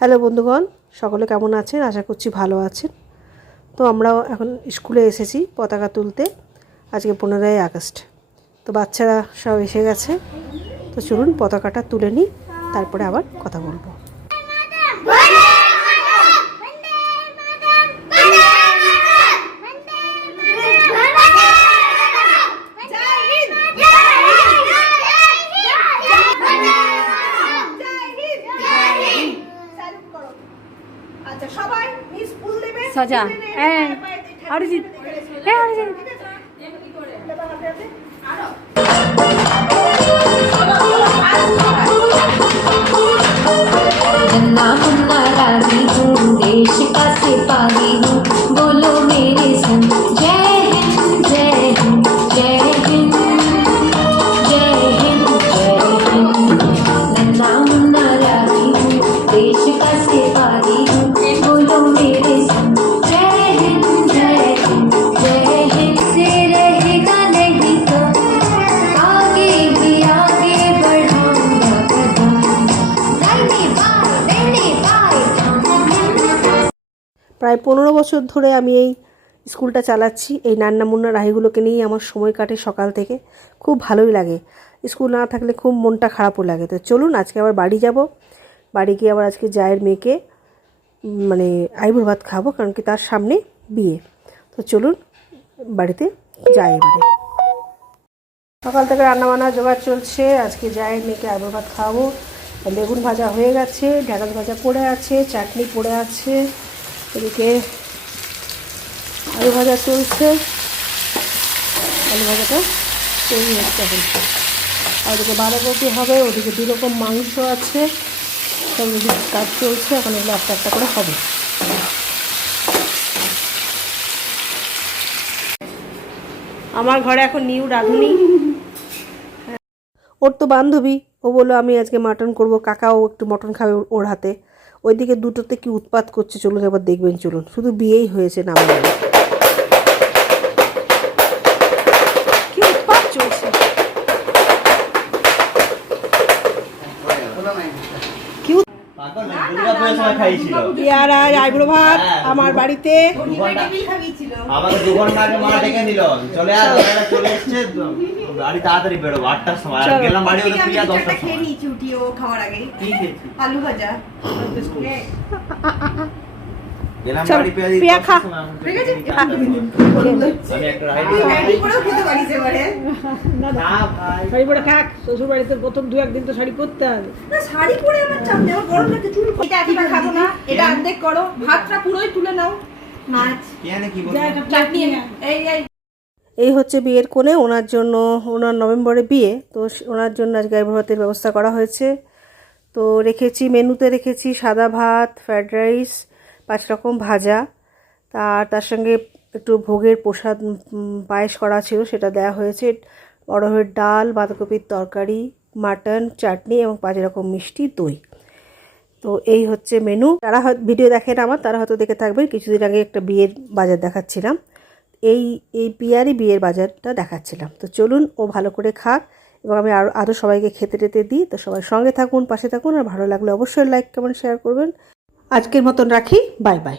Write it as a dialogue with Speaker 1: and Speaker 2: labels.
Speaker 1: Hello বন্ধুগণ, সকলে কেমন আছেন? আশা করছি ভালো আছেন। তো আমরাও এখন স্কুলে এসেছি পতাকা তুলতে, আজকে পনেরোই আগস্ট। তো বাচ্চারা সব এসে গেছে। তো চলুন পতাকাটা তুলে নিই, তারপরে আবার কথা বলব
Speaker 2: আচ্ছা সবাই মিস ফুল দেবে
Speaker 3: সজা হ্যাঁ অরিজিৎ হ্যাঁ অরিজিৎ
Speaker 4: नन्ना मुन्ना राजी हूँ देश का सिपाही हूँ
Speaker 1: প্রায় পনেরো বছর ধরে আমি এই স্কুলটা চালাচ্ছি। এই নান্না মুন্না রাহিগুলোকে নিয়েই আমার সময় কাটে সকাল থেকে। খুব ভালোই লাগে। স্কুল না থাকলে খুব মনটা খারাপও লাগে। তো চলুন, আজকে আবার বাড়ি যাব। বাড়ি গিয়ে আবার আজকে জায়ের মেয়েকে মানে আইবুর ভাত খাব, কারণ কি তার সামনে বিয়ে। তো চলুন, বাড়িতে যাই এবারে। সকাল থেকে রান্নাবান্না জোগাড় চলছে। আজকে জায়ের মেয়েকে আইবুর ভাত খাওয়াবো। বেগুন ভাজা হয়ে গেছে, ঢেঁড়স ভাজা পড়ে আছে, চাটনি পড়ে আছে। এদিকে আলু ভাজা চলছে। আলু ভাজাটা তৈরি হচ্ছে এখন। আর ওদিকে বাঁধাকপি হবে, ওদিকে দু রকম মাংস আছে। সব কাজ চলছে, এখন এগুলো একটা একটা করে হবে। আমার ঘরে এখন নিউ রাঁধুনি। ওর তো বান্ধবী, ও বলল আমি আজকে মাটন করব। কাকাও একটু মটন খাবে ওর হাতে। ওইদিকে দুটোতে কি উৎপাত করছে চলুন আবার দেখবেন চলুন। শুধু বিয়েই হয়েছে না আমার কি উৎ-
Speaker 5: দুর্গাপুরের সময় খাইয়েছিল
Speaker 1: ইয়ার আইব্রো ভাত আমার বাড়িতে।
Speaker 5: আমাকে দু ঘণ্টা আগে মা ডেকে নিল চলে আর চলে। এসছে বাড়ি তাড়াতাড়ি বেরোবো আটটার সময়। আর গেলাম বাড়ি ওদের প্রিয়া দশটার
Speaker 2: খেয়ে নিয়েছি উঠি ও খাওয়ার আগে আলু ভাজা।
Speaker 6: শ্বশুর বাড়িতে প্রথম দু একদিন তো শাড়ি পরতে হবে।
Speaker 2: শাড়ি পরে আমার চাপ নেই গরম লাগছে চুল এটা একবার খাব না। এটা অর্ধেক করো ভাতটা পুরোই তুলে নাও। মাছ।
Speaker 5: কি
Speaker 2: চাটনি এই এই।
Speaker 1: এই হচ্ছে বিয়ের কোণে ওনার জন্য ওনার নভেম্বরে বিয়ে তো ওনার জন্য আজকে ভাতের ব্যবস্থা করা হয়েছে। তো রেখেছি মেনুতে রেখেছি সাদা ভাত ফ্রায়েড রাইস পাঁচ রকম ভাজা। তার তার সঙ্গে একটু ভোগের প্রসাদ পায়েস করা ছিল, সেটা দেওয়া হয়েছে। অরহের ডাল, বাঁধাকপির তরকারি, মাটন, চাটনি এবং পাঁচ রকম মিষ্টি দই। তো এই হচ্ছে মেনু যারা ভিডিও দেখেন আমার, তারা হয়তো দেখে থাকবেন, কিছুদিন আগে একটা বিয়ের বাজার দেখাচ্ছিলাম। এই এই পিয়ারই বিয়ের বাজারটা দেখাচ্ছিলাম। তো চলুন, ও ভালো করে খাক এবং আমি আরও আরও সবাইকে খেতে টেতে দিই। তো সবাই সঙ্গে থাকুন, পাশে থাকুন। আর ভালো লাগলে অবশ্যই লাইক কমেন্ট শেয়ার করবেন। আজকের মতন রাখি বাই বাই।